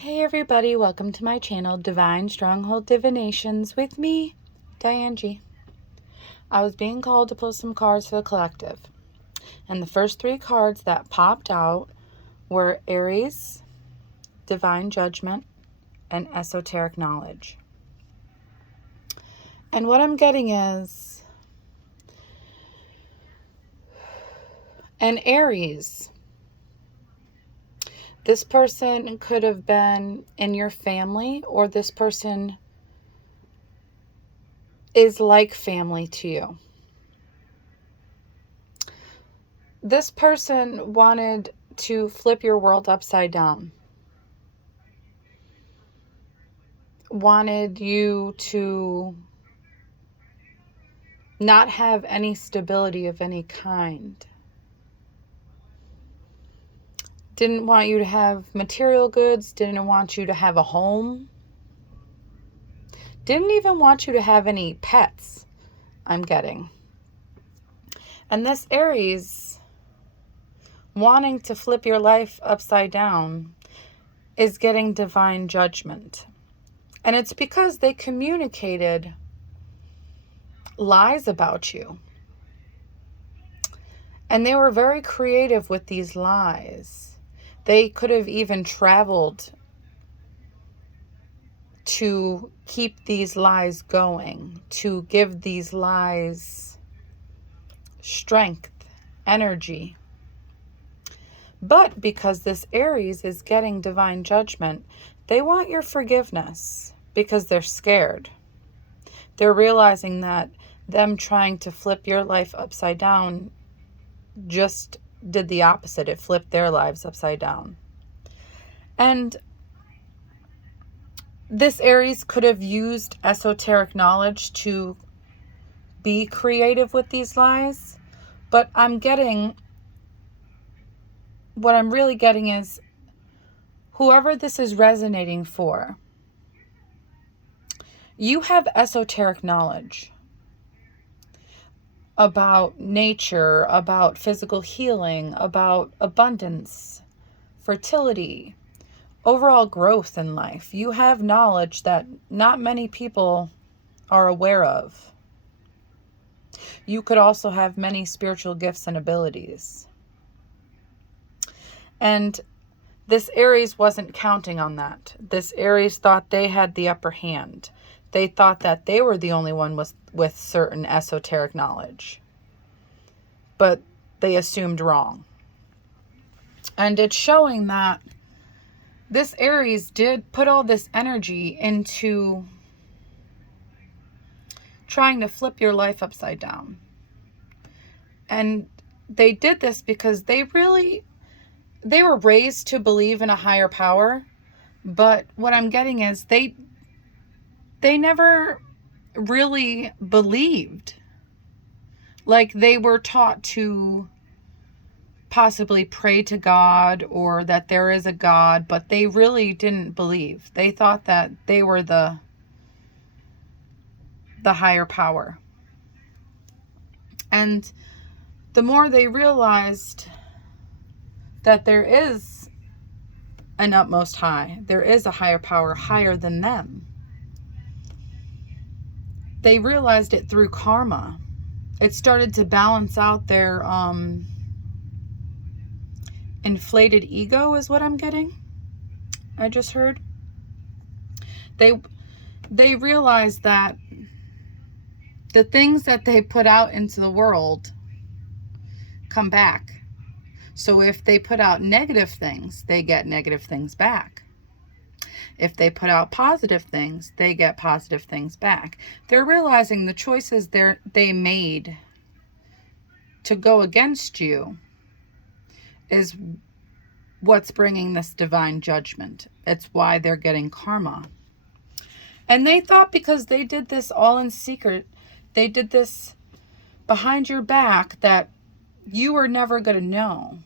Hey everybody, welcome to my channel, Divine Stronghold Divinations, with me, Diane G. I was being called to pull some cards for the collective, and the first three cards that popped out were Aries, Divine Judgment, and Esoteric Knowledge. And what I'm getting is an Aries. This person could have been in your family, or this person is like family to you. This person wanted to flip your world upside down. Wanted you to not have any stability of any kind. Didn't want you to have material goods, didn't want you to have a home. Didn't even want you to have any pets, I'm getting. And this Aries, wanting to flip your life upside down, is getting divine judgment. And it's because they communicated lies about you. And they were very creative with these lies. They could have even traveled to keep these lies going, to give these lies strength, energy. But because this Aries is getting divine judgment, they want your forgiveness because they're scared. They're realizing that them trying to flip your life upside down just did the opposite. It flipped their lives upside down. And this Aries could have used esoteric knowledge to be creative with these lies, but what I'm really getting is whoever this is resonating for, you have esoteric knowledge about nature, about physical healing, about abundance, fertility, overall growth in life. You have knowledge that not many people are aware of. You could also have many spiritual gifts and abilities. And this Aries wasn't counting on that. This Aries thought they had the upper hand. They thought that they were the only one with certain esoteric knowledge. But they assumed wrong. And it's showing that this Aries did put all this energy into trying to flip your life upside down. And they did this because they were raised to believe in a higher power. But what I'm getting is they never really believed. Like they were taught to possibly pray to God or that there is a God, but they really didn't believe. They thought that they were the higher power. And the more they realized that there is an utmost high, there is a higher power higher than them, they realized it through karma. It started to balance out their inflated ego is what I'm getting. I just heard. They realized that the things that they put out into the world come back. So if they put out negative things, they get negative things back. If they put out positive things, they get positive things back. They're realizing the choices they made to go against you is what's bringing this divine judgment. It's why they're getting karma. And they thought because they did this all in secret, they did this behind your back, that you were never going to know.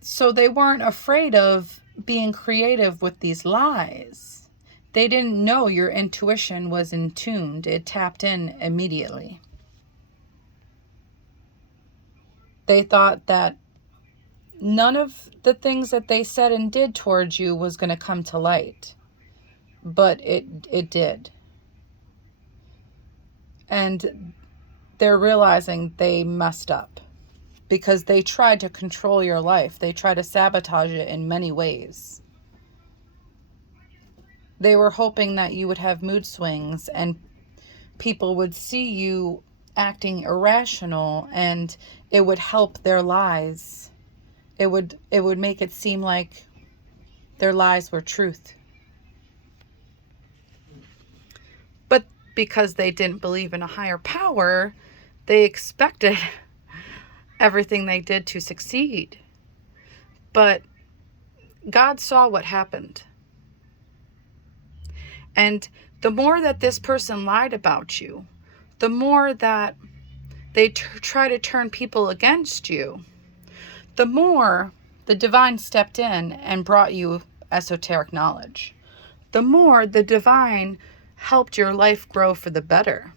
So they weren't afraid of being creative with these lies. They didn't know your intuition was in tuned. It tapped in immediately. They thought that none of the things that they said and did towards you was going to come to light. But it did. And they're realizing they messed up because they tried to control your life. They tried to sabotage it in many ways. They were hoping that you would have mood swings and people would see you acting irrational, and it would help their lies. It would make it seem like their lies were truth. But because they didn't believe in a higher power, they expected everything they did to succeed. But God saw what happened. And the more that this person lied about you, the more that they try to turn people against you, the more the divine stepped in and brought you esoteric knowledge. The more the divine helped your life grow for the better.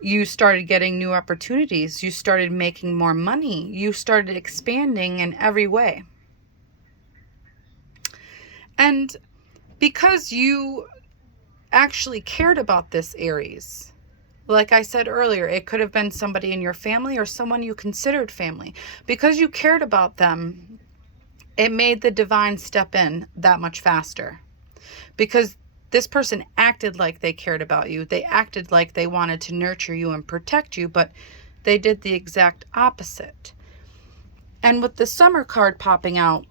You started getting new opportunities. You started making more money. You started expanding in every way. And because you actually cared about this, Aries, like I said earlier, it could have been somebody in your family or someone you considered family. Because you cared about them, it made the divine step in that much faster. Because this person acted like they cared about you. They acted like they wanted to nurture you and protect you, but they did the exact opposite. And with the Summer card popping out,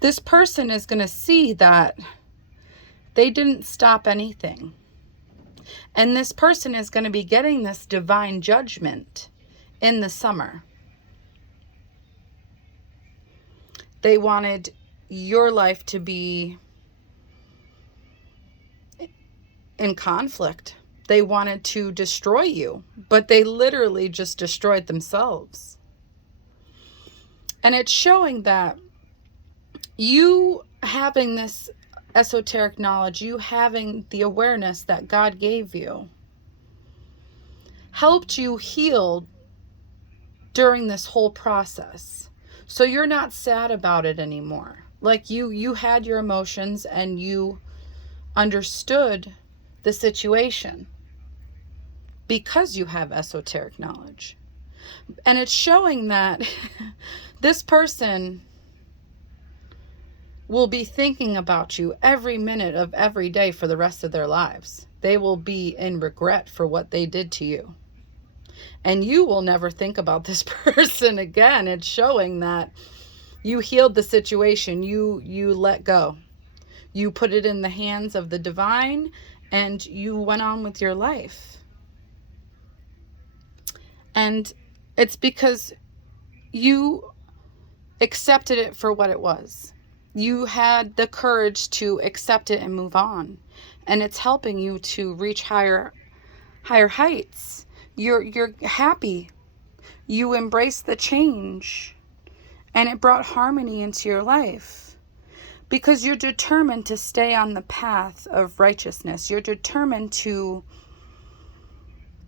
this person is going to see that they didn't stop anything. And this person is going to be getting this divine judgment in the summer. They wanted your life to be in conflict. They wanted to destroy you, but they literally just destroyed themselves. And it's showing that you having this esoteric knowledge, you having the awareness that God gave you, helped you heal during this whole process. So you're not sad about it anymore. Like you had your emotions and you understood the situation because you have esoteric knowledge. And it's showing that this person will be thinking about you every minute of every day for the rest of their lives. They will be in regret for what they did to you. And you will never think about this person again. It's showing that you healed the situation. You let go. You put it in the hands of the divine and you went on with your life. And it's because you accepted it for what it was. You had the courage to accept it and move on. And it's helping you to reach higher heights. You're happy. You embrace the change. And it brought harmony into your life. Because you're determined to stay on the path of righteousness. You're determined to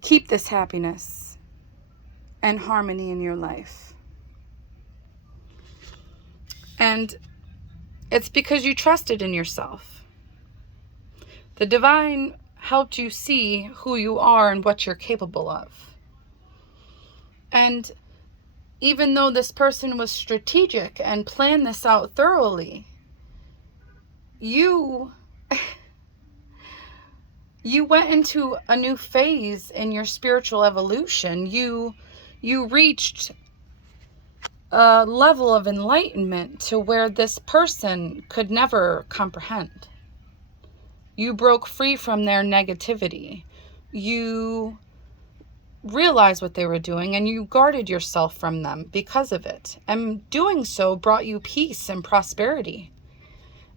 keep this happiness and harmony in your life. And it's because you trusted in yourself. The divine helped you see who you are and what you're capable of. And even though this person was strategic and planned this out thoroughly, you went into a new phase in your spiritual evolution. You reached a level of enlightenment to where this person could never comprehend. You broke free from their negativity. You realized what they were doing and you guarded yourself from them because of it. And doing so brought you peace and prosperity.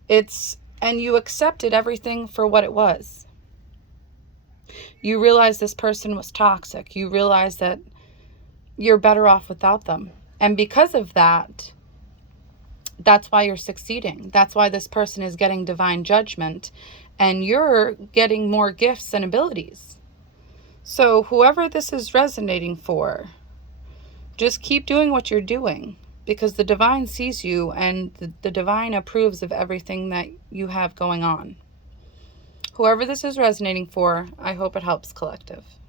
And you accepted everything for what it was. You realized this person was toxic. You realized that you're better off without them. And because of that, that's why you're succeeding. That's why this person is getting divine judgment and you're getting more gifts and abilities. So whoever this is resonating for, Just keep doing what you're doing, because the divine sees you, and the divine approves of everything that you have going on. Whoever this is resonating for, I hope it helps, collective.